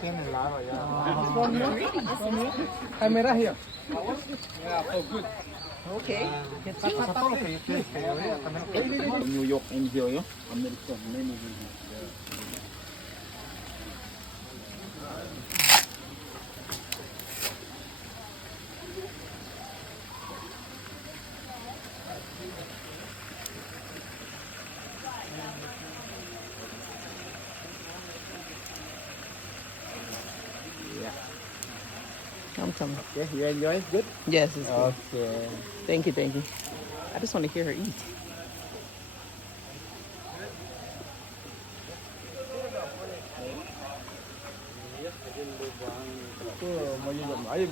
Tienen lado ya. Camera here. Yeah, for good. Okay. New York and here, yeah? American, many. Come. Yeah, you enjoy it? Good? Yes, it's good. Okay. Thank you. I just want to hear her eat. Ito, mayroon. Ayun.